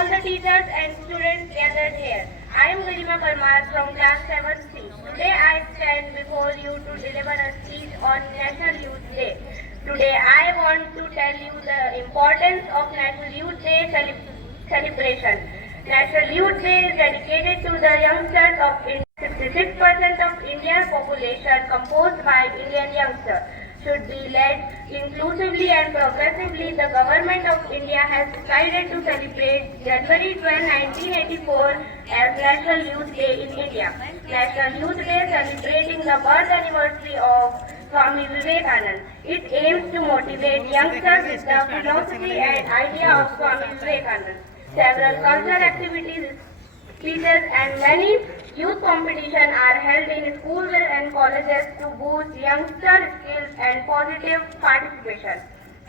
all the teachers and students gathered here. I am Garima Parmar from class 7C. Today I stand before you to deliver a speech on National Youth Day. Today I want to tell you the importance of National Youth Day celebration. National Youth Day is dedicated to the youngsters of India. 66% of India's population, composed by Indian youngsters, should be led inclusively and progressively. The government of India has decided to celebrate January 12, 1984 as National Youth Day in India. National Youth Day celebrating the birth anniversary of Swami Vivekananda. It aims to motivate youngsters with the philosophy and idea of Swami Vivekananda. Several cultural activities, speeches and many youth competitions are held in schools and colleges to boost youngster skills and positive participation.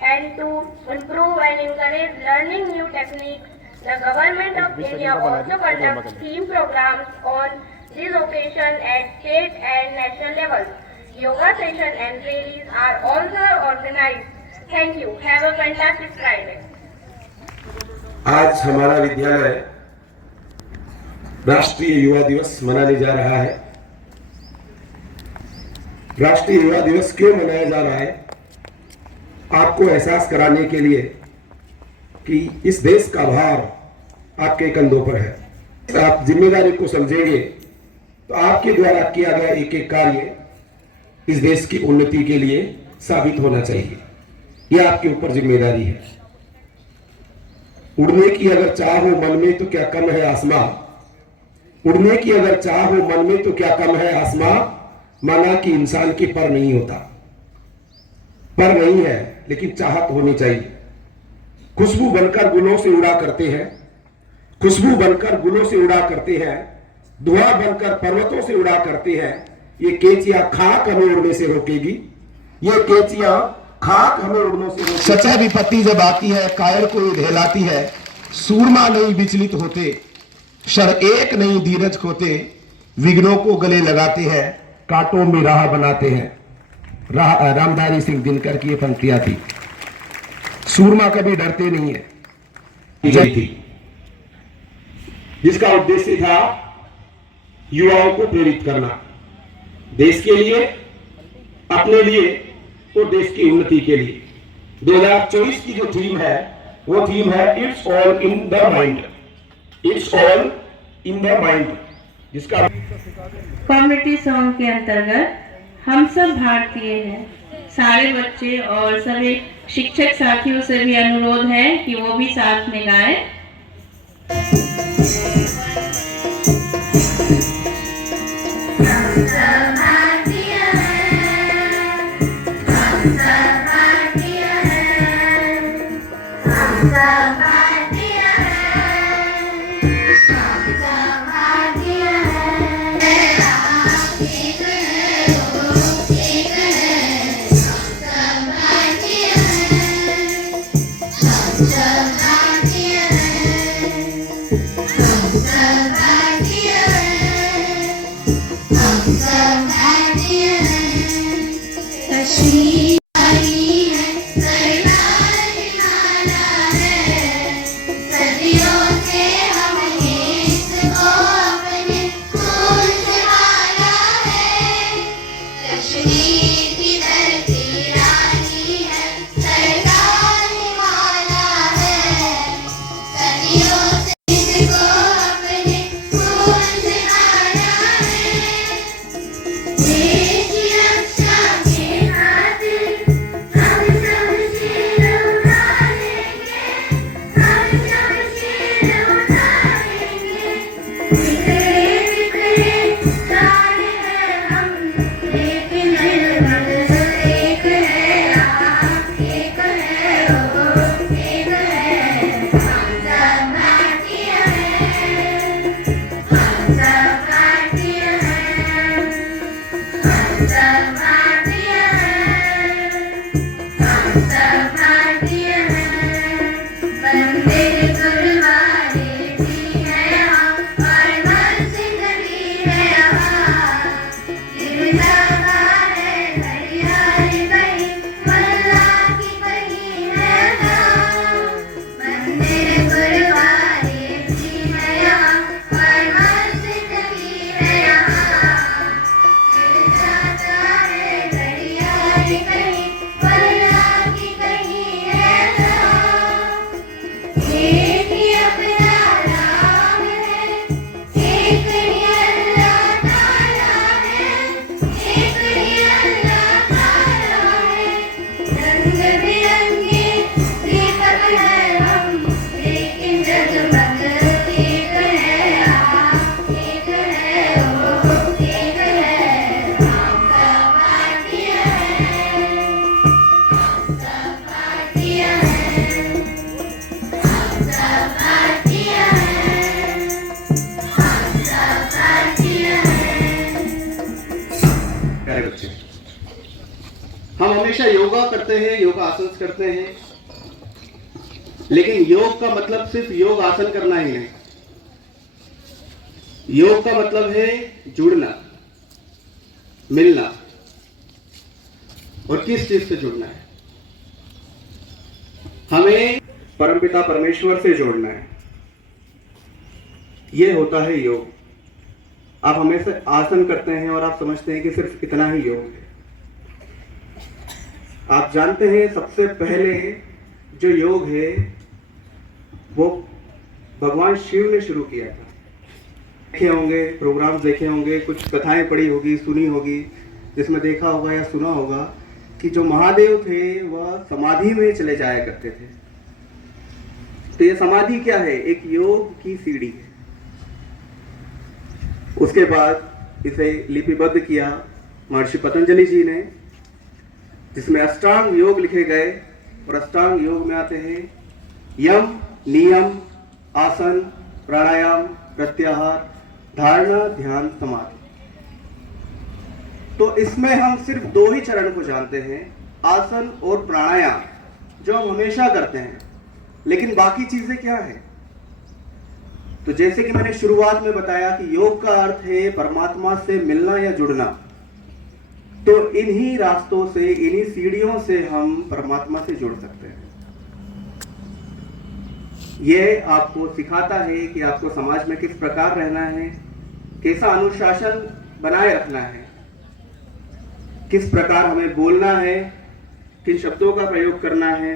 And to improve and encourage learning new techniques, the Government of India also conducts theme programs on this occasion at state and national levels. Yoga sessions and rallies are also organized. Thank you. Have a fantastic Friday. आज हमारा विद्यालय राष्ट्रीय युवा दिवस मनाने जा रहा है। राष्ट्रीय युवा दिवस क्यों मनाया जा रहा है? आपको एहसास कराने के लिए कि इस देश का भार आपके कंधों पर है। आप जिम्मेदारी को समझेंगे तो आपके द्वारा किया गया एक एक कार्य इस देश की उन्नति के लिए साबित होना चाहिए। यह आपके ऊपर जिम्मेदारी है। उड़ने की अगर चाह हो मन में तो क्या कम है आसमां। उड़ने की अगर चाह हो मन में तो क्या कम है आसमां। माना कि इंसान के पर नहीं होता, पर नहीं है लेकिन चाहत होनी चाहिए। खुशबू बनकर गुलों से उड़ा करते हैं, खुशबू बनकर गुलों से उड़ा करते हैं, धुआं बनकर पर्वतों से उड़ा करते हैं। ये केचिया खाक हमें उड़ने से रोकेगी, ये केचिया खाक हमें उड़ने से रोकेगी। सच्चा विपत्ति जब आती है कायर को ये दहलाती है। सूरमा नहीं विचलित होते, क्षण एक नहीं धीरज खोते, विघ्नों को गले लगाते हैं, कांटों में राह बनाते हैं। रामधारी सिंह दिनकर की ये पंक्तियां थी। सूरमा कभी डरते नहीं है। जय थी जिसका उद्देश्य था युवाओं को प्रेरित करना, देश के लिए, अपने लिए और देश की उन्नति के लिए। 2024 की जो थीम है वो थीम है it's all in the mind. It's all in the mind, जिसका कम्युनिटी सॉन्ग के अंतर्गत हम सब भारतीय हैं, सारे बच्चे और सभी शिक्षक साथियों से भी अनुरोध है कि वो भी साथ में गाएं। भारतीय हमेशा योगा करते हैं, योगा आसन करते हैं, लेकिन योग का मतलब सिर्फ योग आसन करना ही नहीं। योग का मतलब है जुड़ना, मिलना। और किस चीज से जुड़ना है? हमें परमपिता परमेश्वर से जोड़ना है। यह होता है योग। आप हमेशा आसन करते हैं और आप समझते हैं कि सिर्फ इतना ही योग है। आप जानते हैं सबसे पहले जो योग है वो भगवान शिव ने शुरू किया था। देखे होंगे, प्रोग्राम्स देखे होंगे, कुछ कथाएं पढ़ी होगी, सुनी होगी, जिसमें देखा होगा या सुना होगा कि जो महादेव थे वह समाधि में चले जाया करते थे। तो ये समाधि क्या है? एक योग की सीढ़ी है। उसके बाद इसे लिपिबद्ध किया महर्षि पतंजलि जी ने, जिसमें अष्टांग योग लिखे गए। और अष्टांग योग में आते हैं यम, नियम, आसन, प्राणायाम, प्रत्याहार, धारणा, ध्यान, समाधि। तो इसमें हम सिर्फ 2 ही चरण को जानते हैं, आसन और प्राणायाम, जो हम हमेशा करते हैं। लेकिन बाकी चीजें क्या है? तो जैसे कि मैंने शुरुआत में बताया कि योग का अर्थ है परमात्मा से मिलना या जुड़ना। तो इन्हीं रास्तों से, इन्हीं सीढ़ियों से हम परमात्मा से जुड़ सकते हैं। यह आपको सिखाता है कि आपको समाज में किस प्रकार रहना है, कैसा अनुशासन बनाए रखना है, किस प्रकार हमें बोलना है, किन शब्दों का प्रयोग करना है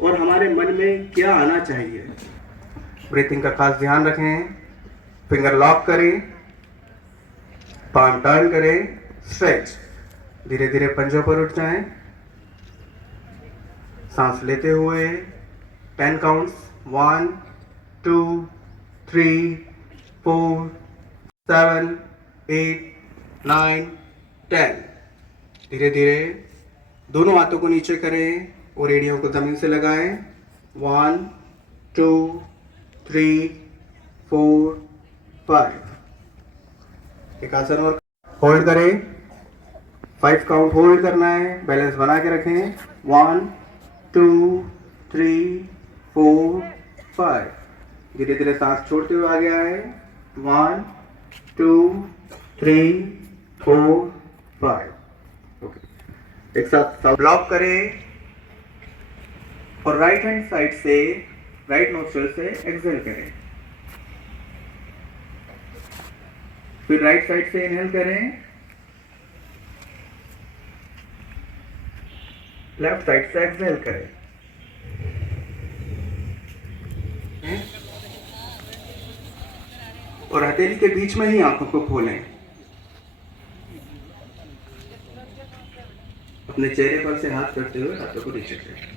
और हमारे मन में क्या आना चाहिए। ब्रीथिंग का खास ध्यान रखें। फिंगर लॉक करें, पाम टर्न करें, स्ट्रेच। धीरे धीरे पंजों पर उठ जाएं। सांस लेते हुए 10 काउंट्स, 1 2 3 4 7 8 9 10। धीरे धीरे दोनों हाथों को नीचे करें और एड़ियों को जमीन से लगाएं। 1 2 3 4 5। एक आसन और होल्ड करें। 5 काउंट होल्ड करना है, बैलेंस बना के रखें। 1 2 3 4 5। धीरे धीरे सांस छोड़ते हुए आगे आए। 1 2 3 4 5। ओके, एक साथ ब्लॉक करें और राइट हैंड साइड से, राइट नोस्ट्रिल से एक्सहेल करें। फिर राइट साइड से इनहेल करें, लेफ्ट साइड से एक्सहेल करें। और हथेली के बीच में ही आंखों को खोलें। अपने चेहरे पर से हाथ करते हुए हाथों को नीचे करें।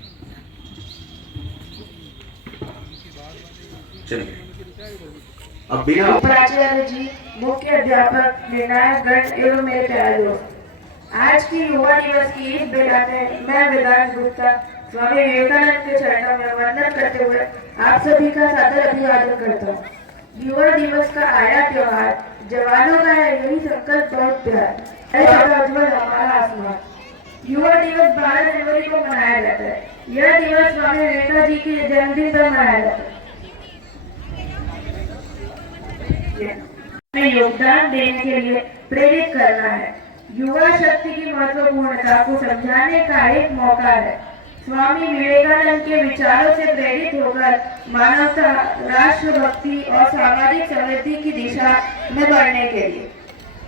चलिए, अब बिना प्राचार्य जी, मुख्य अध्यापक, निर्णायक गण एवं मेरे प्यारे दोस्त, आज की युवा दिवस की इस बेला में मैं वेदांत गुप्ता स्वामी विवेकानंद के चरणों में वंदन करते हुए आप सभी का सादर अभिवादन करता हूँ। युवा दिवस का आया त्योहार, जवानों का है यही संकल्प बहुत प्यार, उज्ज्वल हमारा आसमान। युवा दिवस 12 जनवरी को मनाया जाता है। यह दिवस स्वामी विवेकानंद जी के जन्मदिन पर मनाया जाता है। में योगदान देने के लिए प्रेरित करना है। युवा शक्ति की महत्वपूर्णता को समझाने का एक मौका है। स्वामी विवेकानंद के विचारों से प्रेरित होकर मानवता, राष्ट्रभक्ति और सामाजिक समृद्धि की दिशा में बढ़ने के लिए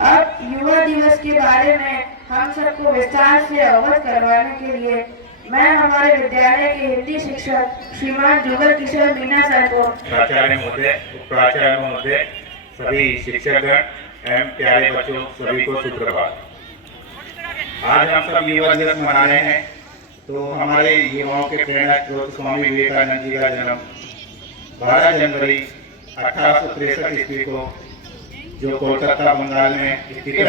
अब युवा दिवस के बारे में हम सबको विस्तार से अवगत करवाने के लिए मैं हमारे विद्यालय के हिंदी शिक्षक श्रीमान जुगल किशोर मीना सर को, प्राचार्य महोदय, उप प्राचार्य महोदय, सभी शिक्षकगण एवं प्यारे बच्चों, सभी को सुप्रभात। आज हम सब युवा दिवस मना रहे हैं। तो हमारे युवाओं के प्रेरणा स्रोत स्वामी विवेकानंद जी का जन्म 12 जनवरी 1863 ईस्वी को, जो कोलकाता बंगाल में स्थित है,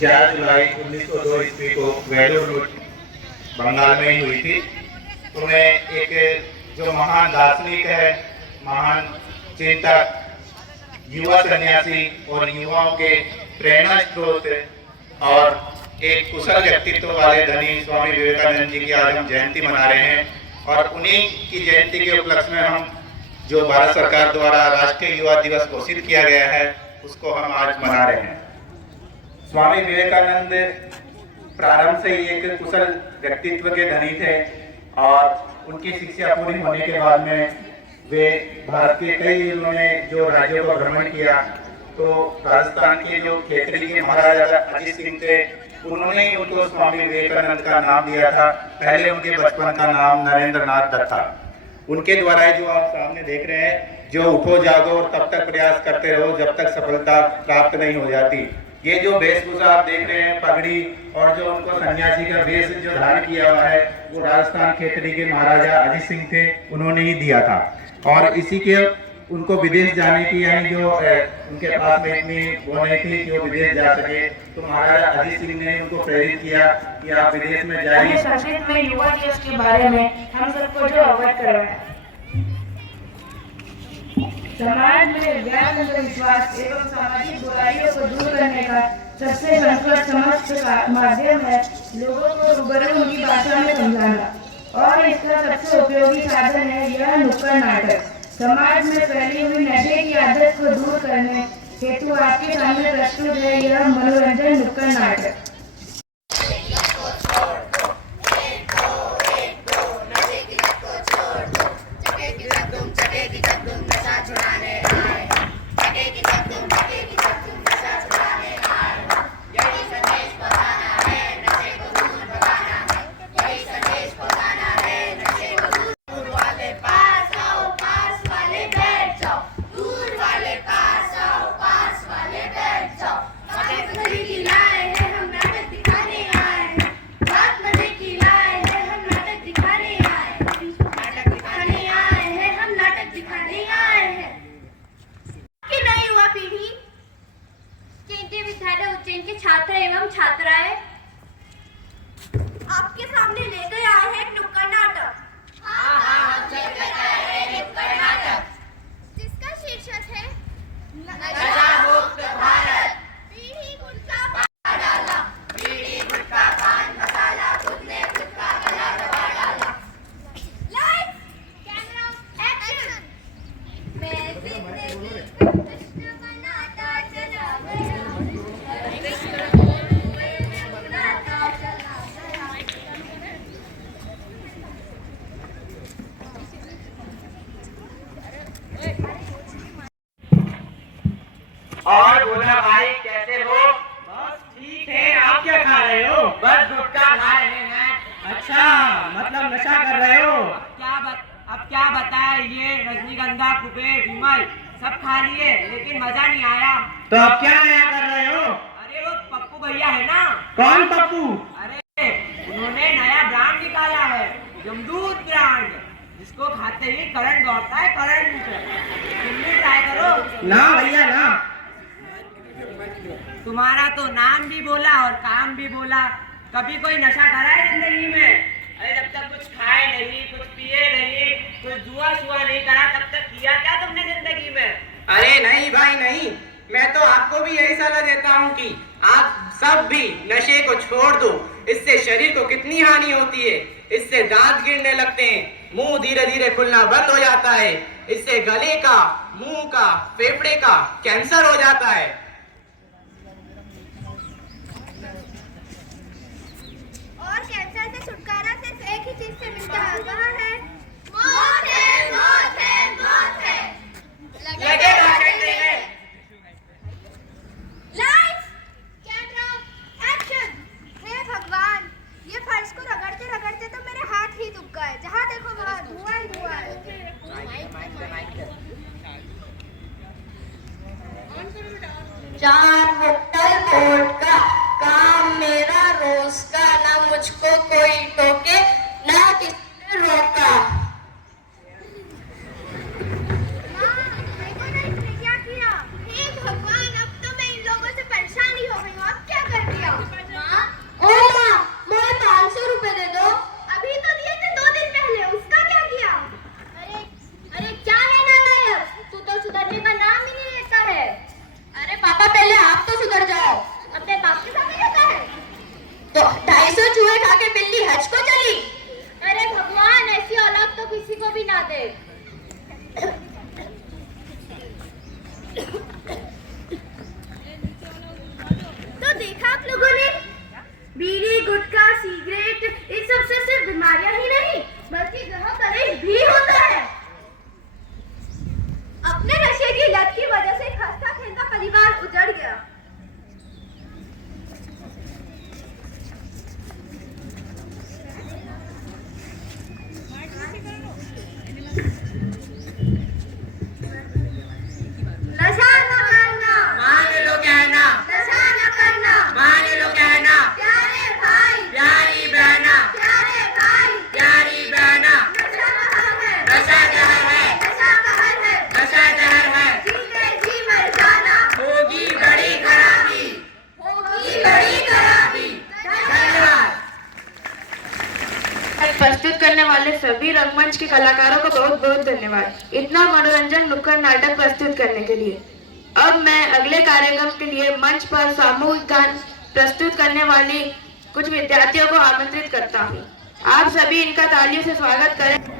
4 जुलाई 1902 ईस्वी को वेलूर बंगाल में ही हुई थी। उन्हें एक जो महान दार्शनिक है, महान चिंतक, युवा सन्यासी और युवाओं के प्रेरणा स्रोत और एक कुशल व्यक्तित्व वाले धनी स्वामी विवेकानंद जी की आज हम जयंती मना रहे हैं और उन्हीं की जयंती के उपलक्ष्य में हम जो भारत सरकार द्वारा राष्ट्रीय युवा दिवस घोषित किया गया है उसको हम आज मना रहे हैं। स्वामी विवेकानंद प्रारंभ से ही एक कुशल व्यक्तित्व के धनी थे और उनकी शिक्षा पूरी होने के बाद में वे भारत के कई उन्होंने जो राज्यों का भ्रमण किया, तो राजस्थान के जो खेतरी के महाराजा अजीत सिंह थे उन्होंने ही उनको स्वामी विवेकानंद का नाम दिया था। पहले उनके बचपन का नाम नरेंद्र नाथ दत्त था। उनके द्वारा जो आप सामने देख रहे हैं, जो उठो जागो और तब तक प्रयास करते रहो जब तक सफलता प्राप्त नहीं हो जाती, ये जो वेशभूषा आप देख रहे हैं, पगड़ी और जो उनको सन्यासी का वेश जो धारण किया हुआ है, वो राजस्थान खेतरी के महाराजा अजीत सिंह थे, उन्होंने ही दिया था। और इसी के उनको विदेश जाने की यानी जो उनके पास में इतनी वो नहीं थी कि वो विदेश जा सके, तो महाराजा अजीत सिंह ने उनको प्रेरित किया कि आप विदेश में जाइए। संस्कृत में युवा दिवस के बारे में हम सबको जो अवगत करवाया, समाज में ज्ञान अंधविश्वास एवं सामाजिक बुराइयों को दूर करने का सबसे संस्कृत समस्त माध्यम है लोगों को रूबरू उनकी भाषा में समझाना, और इसका सबसे उपयोगी साधन है यह नुक्कड़ नाटक। समाज में फैली हुई नशे की आदत को दूर करने हेतु आपके सामने प्रस्तुत है यह मनोरंजन नुक्कड़ नाटक। के छात्र एवं छात्राएं आपके सामने लेकर आए हैं एक नुक्कड़ नाटक। जिसका शीर्षक है नशा मुक्त भारत। बीड़ी गुटखा पान डाला, बीड़ी गुटखा पान मसाला, खुद ने खुद का गला दबा डाला। Lights, camera, action. मैं जिंदगी कृष्ण बनाता चला गया, और गोला भाई कैसे हो? बस ठीक है। आप क्या खा रहे हो? बस गुटखा खा रहे हैं। अच्छा, मतलब नशा कर रहे हो? अब क्या बताए, ये रजनीगंधा, कुबेर, विमल सब खा लिए लेकिन मजा नहीं आया। तो अब क्या नया कर रहे हो? अरे वो पप्पू भैया है ना। कौन पप्पू? अरे उन्होंने नया ब्रांड निकाला है, जमदूत ब्रांड, जिसको खाते ही करंट दौड़ता है, करंट। तुम भी ट्राई करो। ना भैया ना। तुम्हारा तो नाम भी बोला और काम भी बोला, कभी कोई नशा करा है जिंदगी में? अरे जब तक कुछ खाए नहीं, कुछ पिए नहीं, कुछ जुआ शुआ नहीं करा, तब तक किया क्या तुमने जिंदगी में? अरे नहीं भाई नहीं, मैं तो आपको भी यही सलाह देता हूँ कि आप सब भी नशे को छोड़ दो। इससे शरीर को कितनी हानि होती है। इससे दांत गिरने लगते हैं, मुंह धीरे धीरे खुलना बंद हो जाता है, इससे गले का, मुंह का, फेफड़े का कैंसर हो जाता है। और कैंसर से छुटकारा सिर्फ एक ही चीज से मिलता है, वह है मौत है, मौत है, मौत है। लगेगा कहने में। Lights, camera, action. हे भगवान, ये फर्श को रगड़ते रगड़ते तो मेरे हाथ ही दुख गए। जहाँ देखो वहाँ धुआं ही धुआं है। चार बोतल वोडका, काम मेरा रोज का, ना मुझको कोई टोके ना किसी ने रोका। देखो ना इसने क्या किया। हे भगवान, अब तो मैं इन लोगों से परेशान ही हो गई हूँ। अब क्या कर दिया? ओ माँ, मुझे 500 रुपए दे दो। अभी तो दिए थे 2 दिन पहले, उसका क्या किया? अरे क्या है नानायक, तू तो सुधरने का नाम ही नहीं लेता है। अरे पापा, पहले आप तो सुधर सभी रंगमंच के कलाकारों को बहुत बहुत धन्यवाद इतना मनोरंजन नुक्कड़ नाटक प्रस्तुत करने के लिए। अब मैं अगले कार्यक्रम के लिए मंच पर सामूहिक गान प्रस्तुत करने वाली कुछ विद्यार्थियों को आमंत्रित करता हूँ। आप सभी इनका तालियों से स्वागत करें।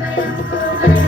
स्वयं को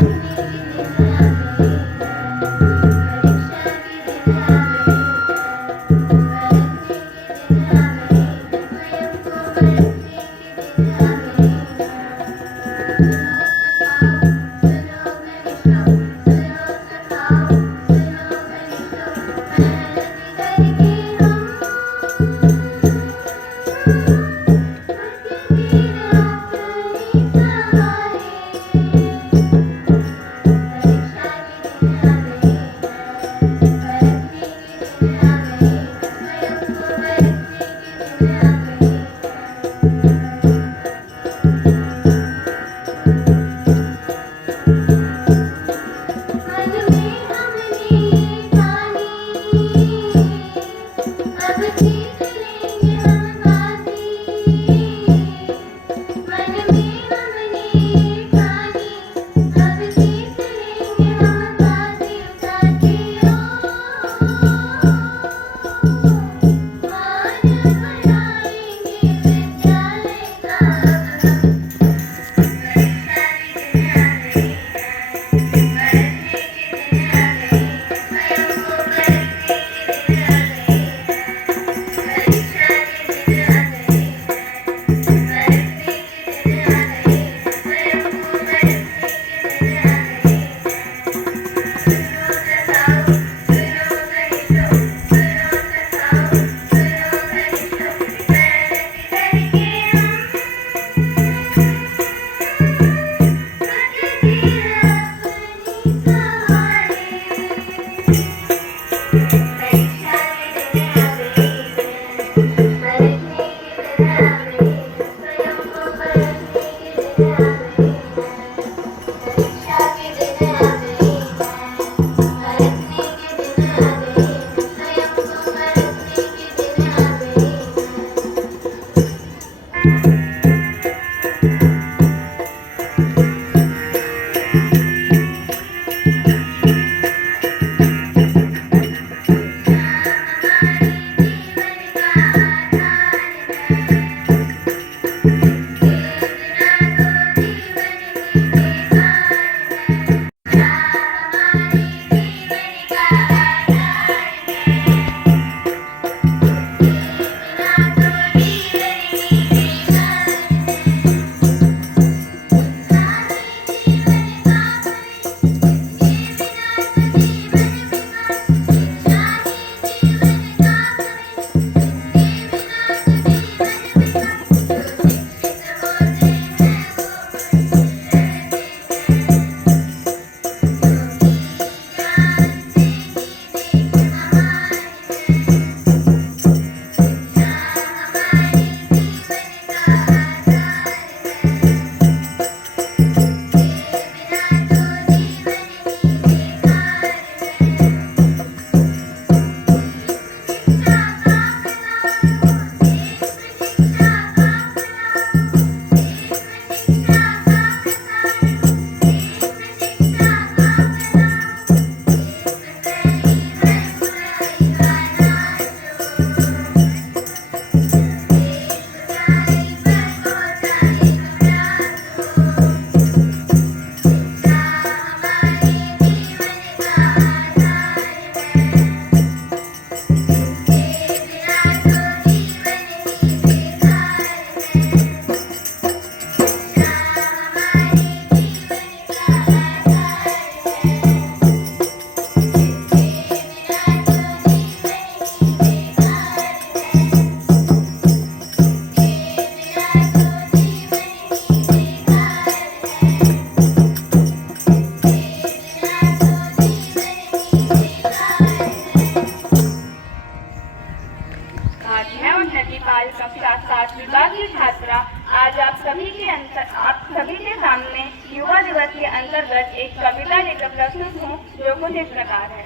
अंतर्गत एक कविता लेकर प्रस्तुत हूँ जो कुछ इस प्रकार है।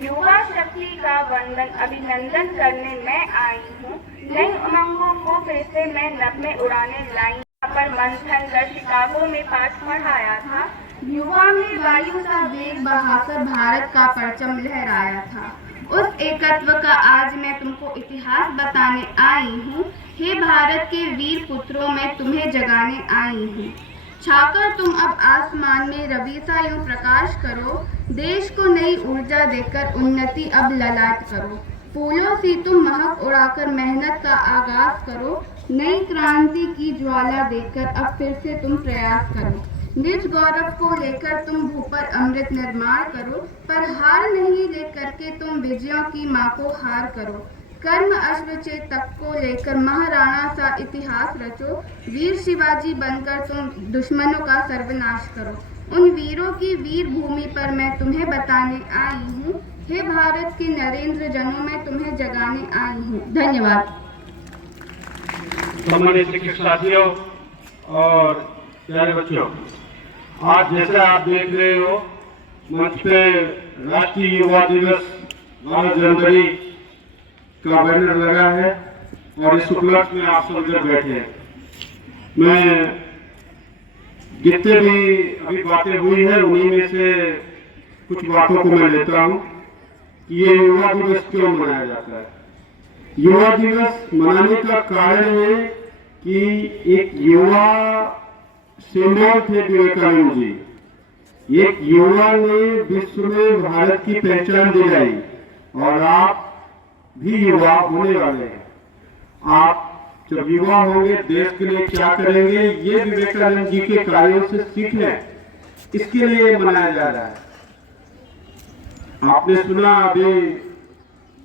युवा शक्ति का वंदन अभिनंदन करने मैं आई हूँ, नई उमंगों को फिर से मैं नभ में उड़ाने लाई। पर मंथन कर शिकागो में पाठ पढ़ाया था, युवा में वायु सा वेग बहाकर भारत का परचम लहराया था। उस एकत्व का आज मैं तुमको इतिहास बताने आई हूँ। हे भारत के वीर पुत्रों, मैं तुम्हें जगाने आई हूँ। छाकर तुम अब आसमान में रवि सा यूं प्रकाश करो, देश को नई ऊर्जा देकर उन्नति अब ललाट करो। फूलों से तुम महक उड़ाकर मेहनत का आगाज करो, नई क्रांति की ज्वाला देकर अब फिर से तुम प्रयास करो। निज गौरव को लेकर तुम भूपर अमृत निर्माण करो, पर हार नहीं लेकर के तुम विजयों की माँ को हार करो। कर्म अश्वचेतक को लेकर महाराणा सा इतिहास रचो, वीर शिवाजी बनकर तुम दुश्मनों का सर्वनाश करो। उन वीरों की वीर भूमि पर मैं तुम्हें बताने आई हूँ। हे भारत के नरेंद्र जनों, मैं तुम्हें जगाने आई हूँ। धन्यवाद। सम्मानित शिक्षक साथियों और प्यारे बच्चों, आज जैसे आप देख रहे हो मंच पे राष्ट्रीय युवा दिवस 12 जनवरी का बैनर लगा है और इस उपलक्ष्य में आप सब इधर बैठे हैं। मैं जितने भी अभी बातें हुई है उन्हीं में से कुछ बातों को मैं लेता हूँ कि ये युवा दिवस क्यों मनाया जाता है। युवा दिवस मनाने का कारण है कि एक युवा सिंबल थे विवेकानंद जी। एक युवा ने विश्व में भारत की पहचान दिलाई और आप भी युवा होने वाले हैं। आप जब युवा होंगे देश के लिए क्या करेंगे, ये विवेकानंद जी के कार्यों से सीखें, इसके लिए मनाया जा रहा है। आपने सुना अभी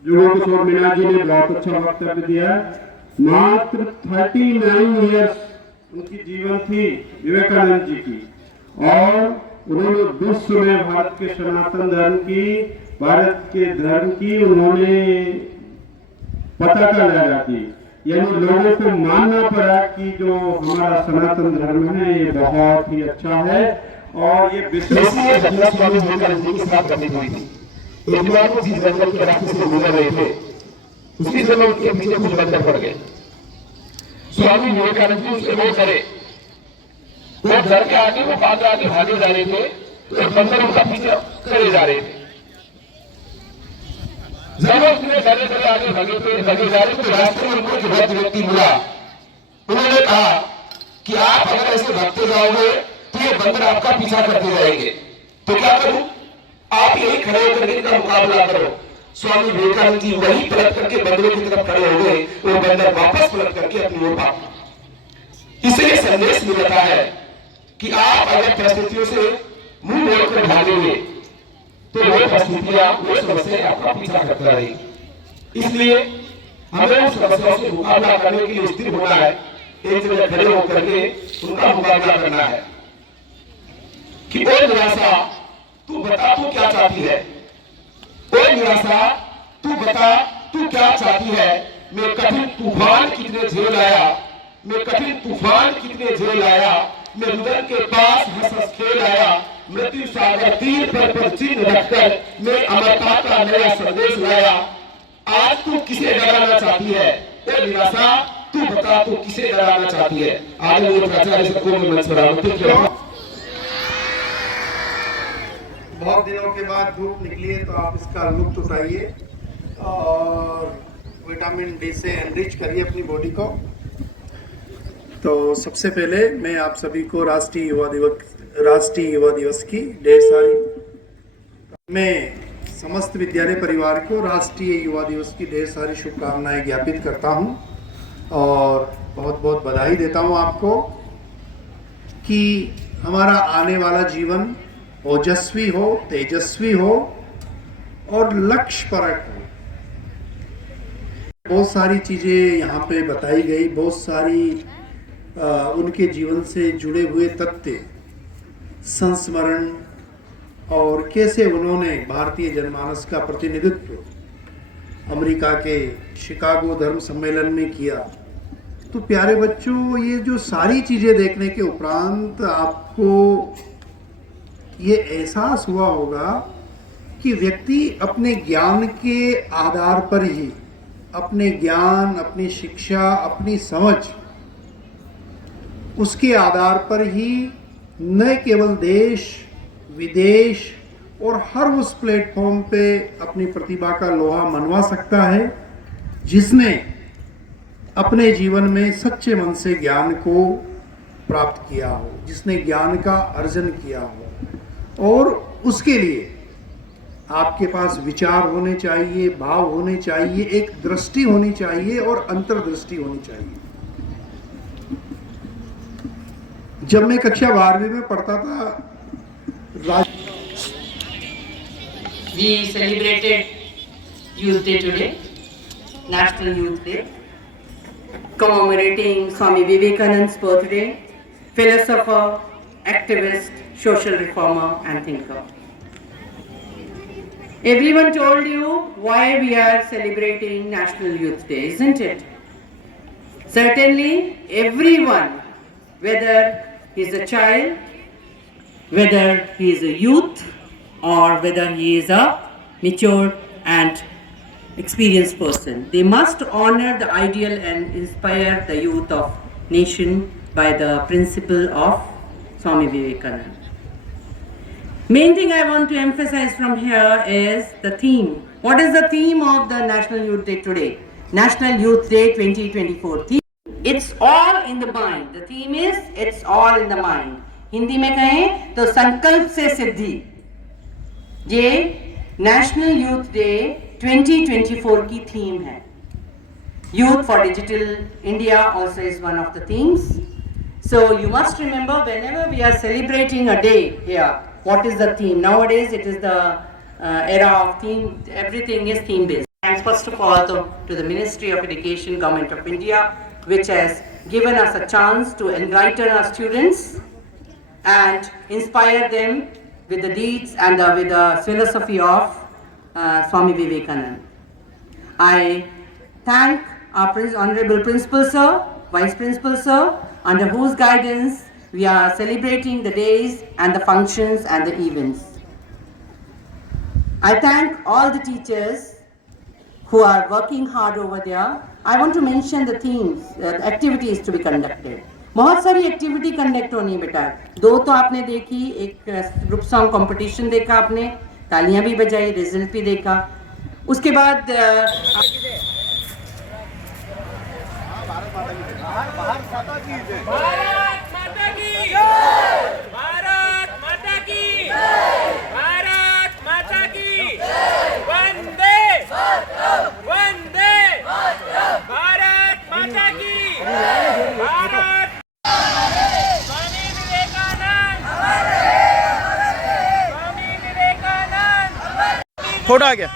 जुगो किशोर मीणा जी ने बहुत अच्छा वक्तव्य दिया। मात्र 39 ईयर्स उनकी जीवन थी विवेकानंद जी की और उन्होंने विश्व में भारत के सनातन धर्म की, भारत के धर्म की उन्होंने पताका लहरा दी। यानी लोगों को मानना पड़ा कि जो हमारा सनातन धर्म है ये बहुत ही अच्छा है और ये विश्व स्वामी विवेकानंद जी के साथ करनी हुई थी। एक बार वो जिस जंगल के रास्ते से गुजर रहे थे उसी समय उनके पीछे कुछ बंदर पड़ गए। स्वामी विवेकानंद जी उसे रोक करे, वो घर के आगे वो बात आगे भागे जा रहे थे तो एक बंदर उनका पीछे करे जा रहे थे। जब उसने डरे डरे आगे भागे जा रहे तो रास्ते में उनको जो व्यक्ति मिला, उन्होंने कहा कि आप अगर ऐसे भागते जाओगे तो ये बंदर आपका पीछा करते जाएंगे, तो क्या करूं? आप यही खड़े होकर इनका मुकाबला करो। स्वामी विवेकानंद जी वही पलट करके बंदरों की तरफ खड़े हो गए, वो बंदर वापस पलट करके अपनी ओर भागे। इससे संदेश मिलता है कि आप अगर परिस्थितियों से मुंह मोड़कर भागेंगे तो वो परिस्थितियां, वो समस्याएं आपका पीछा करता रहेगी। इसलिए हमें उन समस्याओं से मुकाबला करने के लिए स्थिर होना है, एक जगह खड़े होकर के उनका मुकाबला करना है कि ओ निराशा तू बता तू क्या चाहती है, ओ निराशा तू बता तू क्या चाहती है। मैं कठिन तूफान कितने झेल आया, मैं कठिन तूफान कितने झेल आया, मैं रुदन के पास हंस हंस खेल आया, मृत्यु सागर तीर पर चिन्ह रखकर मैं अमरता का नया संदेश लाया। आज तू किसे डराना चाहती है, ओ निराशा तू बता तू किसे डराना चाहती है। आदरणीय प्राचार्य सबको मैं मंच पर आमंत्रित करता हूं। बहुत दिनों के बाद धूप निकली है तो आप इसका लुत्फ उठाइए और विटामिन डी से एनरिच करिए अपनी बॉडी को। तो सबसे पहले मैं आप सभी को राष्ट्रीय युवा दिवस की ढेर सारी, मैं समस्त विद्यालय परिवार को राष्ट्रीय युवा दिवस की ढेर सारी शुभकामनाएं ज्ञापित करता हूं और बहुत बहुत बधाई देता हूं आपको कि हमारा आने वाला जीवन ओजस्वी हो, तेजस्वी हो और लक्ष्य परक हो। बहुत सारी चीज़ें यहाँ पे बताई गई, बहुत सारी उनके जीवन से जुड़े हुए तथ्य संस्मरण और कैसे उन्होंने भारतीय जनमानस का प्रतिनिधित्व अमेरिका के शिकागो धर्म सम्मेलन में किया। तो प्यारे बच्चों, ये जो सारी चीज़ें देखने के उपरांत आपको ये एहसास हुआ होगा कि व्यक्ति अपने ज्ञान के आधार पर ही, अपने ज्ञान, अपनी शिक्षा, अपनी समझ, उसके आधार पर ही न केवल देश विदेश और हर उस प्लेटफॉर्म पे अपनी प्रतिभा का लोहा मनवा सकता है जिसने अपने जीवन में सच्चे मन से ज्ञान को प्राप्त किया हो, जिसने ज्ञान का अर्जन किया हो। और उसके लिए आपके पास विचार होने चाहिए, भाव होने चाहिए, एक दृष्टि होनी चाहिए और अंतर्दृष्टि होनी चाहिए। जब मैं कक्षा 12वीं में पढ़ता था, We celebrated Youth Day today, National Youth Day, commemorating Swami Vivekananda's birthday, philosopher, activist, social reformer and thinker. Everyone told you why we are celebrating National Youth Day, isn't it? Certainly everyone, whether he is a child, whether he is a youth, or whether he is a mature and experienced person, they must honor the ideal and inspire the youth of nation by the principle of Swami Vivekananda. Main thing I want to emphasize from here is the theme. What is the theme of the National Youth Day today? National Youth Day 2024. Theme, it's all in the mind. The theme is it's all in the mind. Hindi में कहें तो संकल्प से सिद्धि। ये national youth day 2024 की theme है। Youth for Digital India also is one of the themes. So you must remember, whenever we are celebrating a day here, what is the theme? Nowadays it is the era of theme, everything is theme based. Thanks first of all to the Ministry of Education, Government of India, which has given us a chance to enlighten our students and inspire them with the deeds and with the philosophy of Swami Vivekananda. I thank our Honorable Principal Sir, Vice Principal Sir, under whose guidance we are celebrating the days and the functions and the events. I thank all the teachers who are working hard over there. I want to mention the themes, activities to be conducted. बहुत सारी activity conduct होनी है बेटा। दो तो आपने देखी, एक ग्रुप सॉन्ग कंपटीशन देखा आपने, तालियां भी बजाई, रिजल्ट भी देखा। उसके बाद थोड़ा आ गया।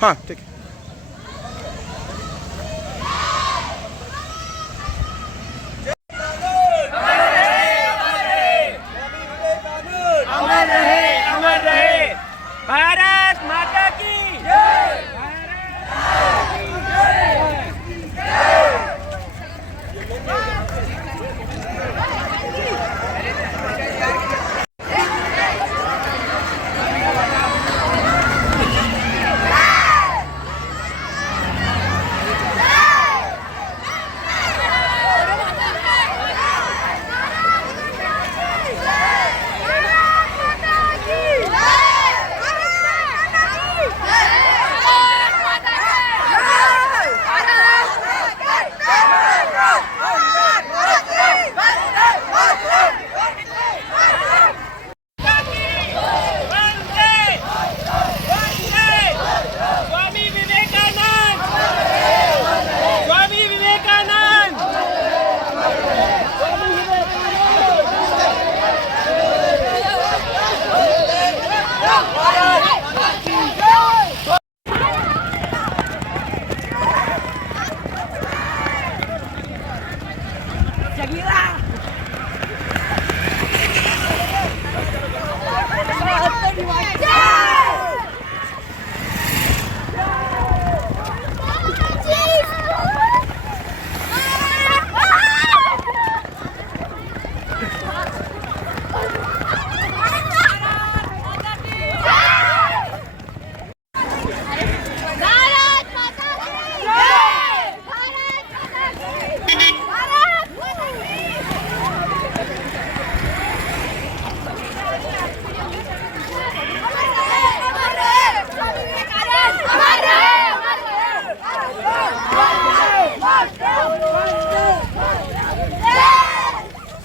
हाँ ठीक है। भारत माता की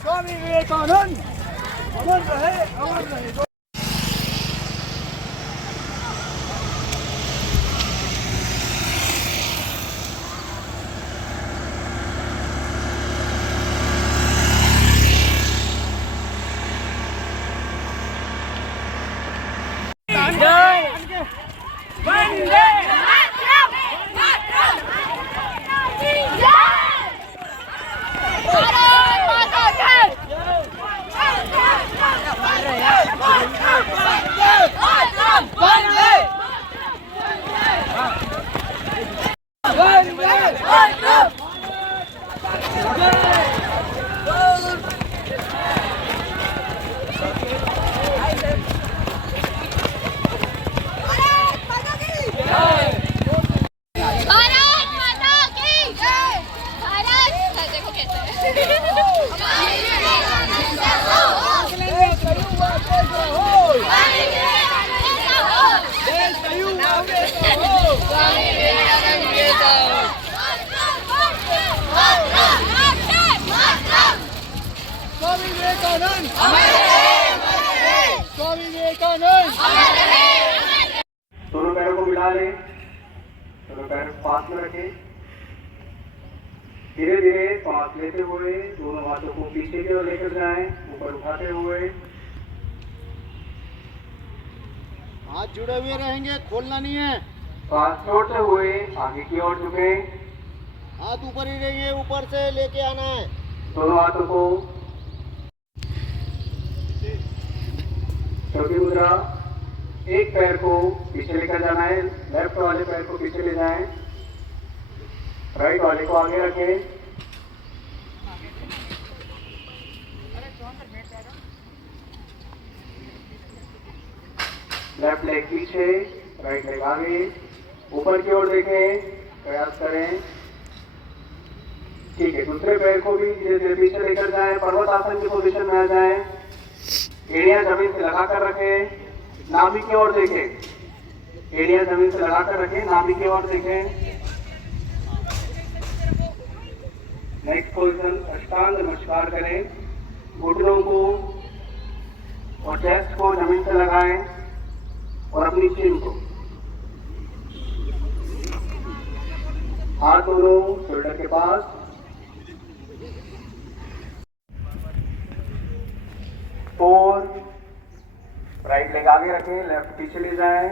स्वामी विवेकानंद अमर रहे, अमर रहे। दोनों पैरों को मिला लें, दोनों पैर पास में रखें। धीरे धीरे सांस लेते हुए दोनों हाथों को पीछे की ओर लेकर जाएं, ऊपर उठाते हुए। हाथ जुड़े हुए रहेंगे, खोलना नहीं है। सांस छोड़ते हुए आगे की ओर झुके। हाथ ऊपर ही रहेंगे, ऊपर से लेके आना है। दोनों हाथों को छोटी मुद्रा, एक पैर को पीछे लेकर जाना है, लेफ्ट वाले पैर को पीछे ले जाएं, राइट वाले को आगे रखें। लेफ्ट लेग पीछे, राइट लेग आगे, ऊपर की ओर देखें, प्रयास करें। ठीक है, दूसरे पैर को भी धीरे धीरे पीछे लेकर जाएं, पर्वत आसन की पोजीशन में आ जाएं, एड़ियां जमीन से लगाकर रखें, नाभि की ओर देखें। एड़ियां जमीन से लगाकर रखें, नाभि की ओर देखें। नेक्स्ट पोजीशन अष्टांग नमस्कार करें, घुटनों को और चेस्ट को जमीन से लगाएं और अपनी चिन को, हाथ दोनों शोल्डर के पास। फोर, राइट लेग आगे रखें, लेफ्ट पीछे ले जाएं।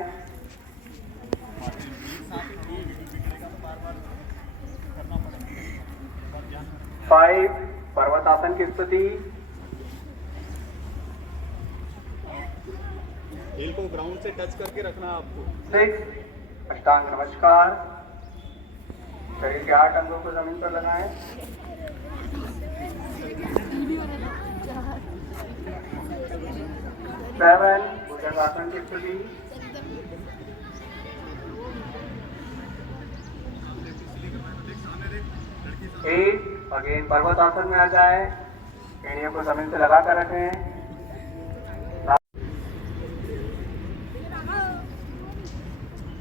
5, पर्वत आसन की स्थिति। हील को ग्राउंड से टच करके रखना आपको। 6, अष्टांग नमस्कार, शरीर के 8 अंगों को जमीन पर लगाएं। 7, भुजंगासन की स्थिति। 8, अगेन पर्वत आसन में आ जाए, एड़ियों को जमीन से लगा कर रखें।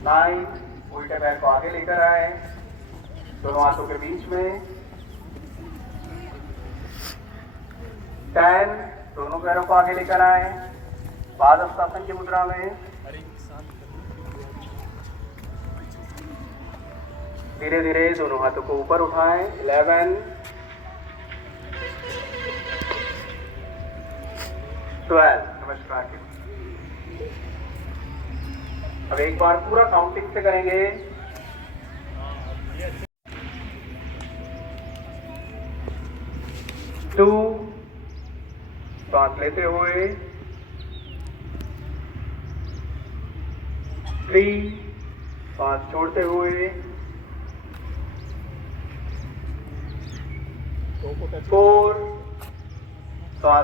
9, उल्टे पैर को आगे लेकर आए, दोनों हाथों के बीच में। 10, दोनों पैरों को आगे लेकर आए, पादहस्तासन की मुद्रा में। धीरे धीरे दोनों हाथों को ऊपर उठाएं। 11, 12, नमस्कार। अब एक बार पूरा काउंटिंग से करेंगे। 2, सांस लेते हुए। 3, सांस छोड़ते हुए। 4, सांस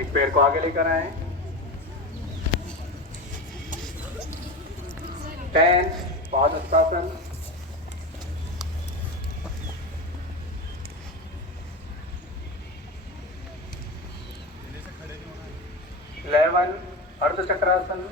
एक पैर को आगे लेकर आए। 10 पादहस्तासन। 11 अर्धचक्रासन।